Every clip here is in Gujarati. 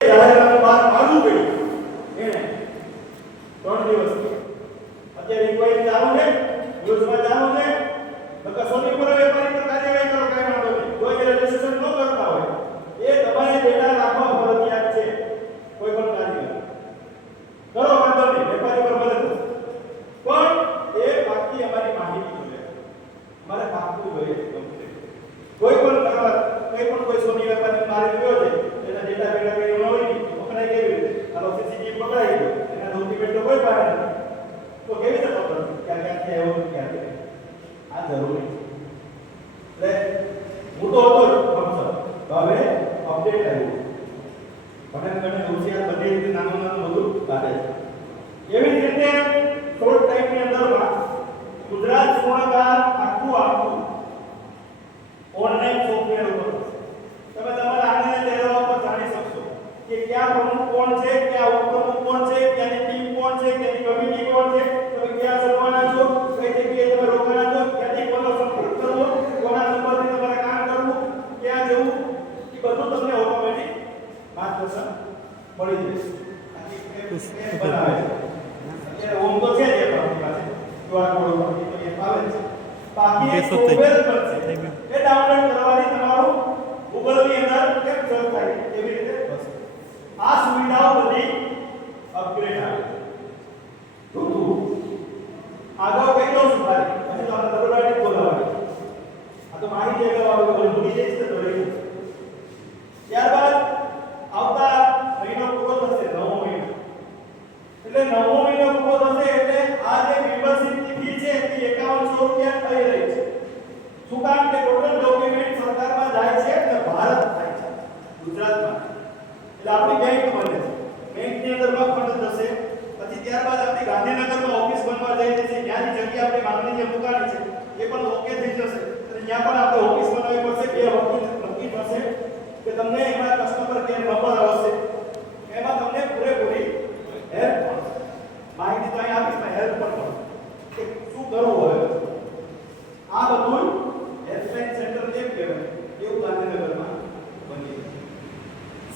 જાહેરનામું બહાર પાડવું પડ્યું એને 3 દિવસ અત્યારે ઇન્ક્વાયરી ચાલુ છે, ન્યૂઝમાં ચાલુ છે. નકર સોનીપુર વેપારી પર કાર્યવાહી કરો, કાંઈ વાંધો નહીં. કોઈ રજીસ્ટ્રેશન ન કરતા હોય એ તમારે ડેટા રાખવા ફરજિયાત છે. કોઈ પણ કાર્ય કરો, વાંધો નહીં, વેપારી પર મદદ કરો, પણ એ બાકી અમારી માહિતી જોઈએ, અમારે પાકું જોઈએ. કોઈ પણ કરવા કોઈ પણ કોઈ સોની વેપારી મારી ગયો છે, એના ડેટા ભેગા કરી ન હોય નહીં, પકડાય કેવી રીતે? આનો સીસીટીવી પકડાઈ ગયો, એના ડોક્યુમેન્ટ તો કોઈ પાસે નથી, તો કેવી રીતે પકડવું? ક્યાંથી આવ્યો, ક્યાંથી? આ જરૂરી છે. એટલે હું તો હતો હવે અપડેટ આવ્યું, ભટક કરીને હોશિયાર બધી રીતે નાનું નાનું બધું કાઢે છે. એવી જ રીતે શોર્ટ ટાઈમની અંદરમાં ગુજરાત સુવર્ણકાર આખું ઓનલાઈન સોફ્ટવેર ઉપર તમે તમારા આંગણે તેરવા પર જાણી શકશો કે ક્યાં પ્રમુખ કોણ છે, ક્યાં ઉપપ્રમુખ કોણ છે, ક્યાંની ટીમ કોણ છે, ક્યાંની કમિટી કોણ છે, તમે ક્યાં જવાના છો, કઈ જગ્યાએ તમે રોકાના છો, ક્યાંથી કોનો સંપર્ક કરવો, કોના નંબરથી તમારે કામ કરવું, ક્યાં જવું, એ બધું તમને ઓટોમેટિક માર્ગદર્શન મળી જશે. બનાવે છે અત્યારે ઓમ તો છે જ આપણી પાસે QR કોડ ઉપરથી તો એ આવે છે. બાકી એ સોફ્ટવેર પર છે, એ ડાઉનલોડ કરવાની તમારું Google ની અંદર કેપ્ચર થાય એવી રીતે બસ. આ સુવિધાઓ બધી અપગ્રેડ આવે તો આગળ કઈ દઉં છું ભાઈ, પછી તો આપણે ડબલ બોલાવવાની. આ તો માહિતી આગળ આવે ભૂલી જઈશ તો રહી. ત્યારબાદ આવતા મહિનો પૂરો થશે, 9મો મહિનો, એટલે 9મો મહિનો પૂરો થશે એટલે આ જે મેમ્બરશિપની ફી છે એ 5100 રૂપિયા થઈ રહી છે. શું કામ કે ટોટલ ડોક્યુમેન્ટ સરકારમાં જાય છે અને ભારત થાય છે ગુજરાતમાં, એટલે આપણી બેંક બને છે, બેંકની અંદરમાં ફંડ જશે. પછી ત્યારબાદ આપણી ગાંધીનગરમાં ઓફિસ બનવા જઈ રહી છે, ત્યાંની જગ્યા આપણે માંગણી જે મુકાણી છે એ પણ ઓકે થઈ જશે, એટલે ત્યાં પણ આપણે ઓફિસ બનાવવી પડશે. બે વખત નક્કી થશે કે તમને એમાં કસ્ટમર કેર નંબર આવશે, એમાં તમને પૂરેપૂરી હેલ્પ મળશે. માહિતી તો અહીં આપીશ, હેલ્પ પણ મળશે કે શું કરવું હવે. આ બધું હેલ્પલાઇન સેન્ટર કેમ કહેવાય એવું ગાંધીનગરમાં બની છે.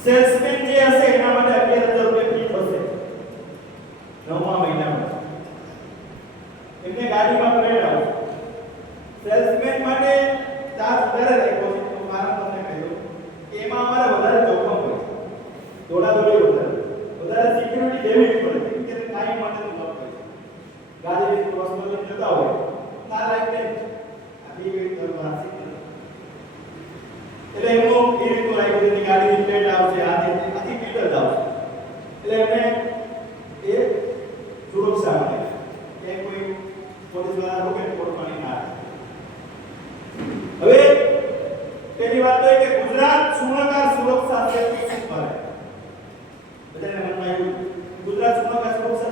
સેલ્સમેન જે હશે એના માટે 11000 રૂપિયા ફી થશે 9મા મહિનામાં, એમને ગાડીમાં ક્રેડિટ આવશે. સેલ્સમેન માટે ચાર્જ વધારે રાખ્યો છે, તો કારણ તમને કહ્યું કે એમાં અમારે વધારે જોખમ હોય છે, દોડાદોડી વધારે સિક્યુરિટી દેવી પડે છે, કે કાઈ માટે તો જોબ હોય છે. ગાડી ક્રોસ કરીને જતા હોય ના રાખે આ બી કરવા એટલે એનું એ રીતનું રાખ્યું છે, ગાડીની પ્લેટ આવશે, આથી મીટર આવશે, એટલે એમને એ સુરક્ષા મળે કે કોઈ પોલીસ વાળા રોકે કોર્ટમાં ના. હવે પહેલી વાત તો એ કે ગુજરાત સુવર્ણકાર સુરક્ષા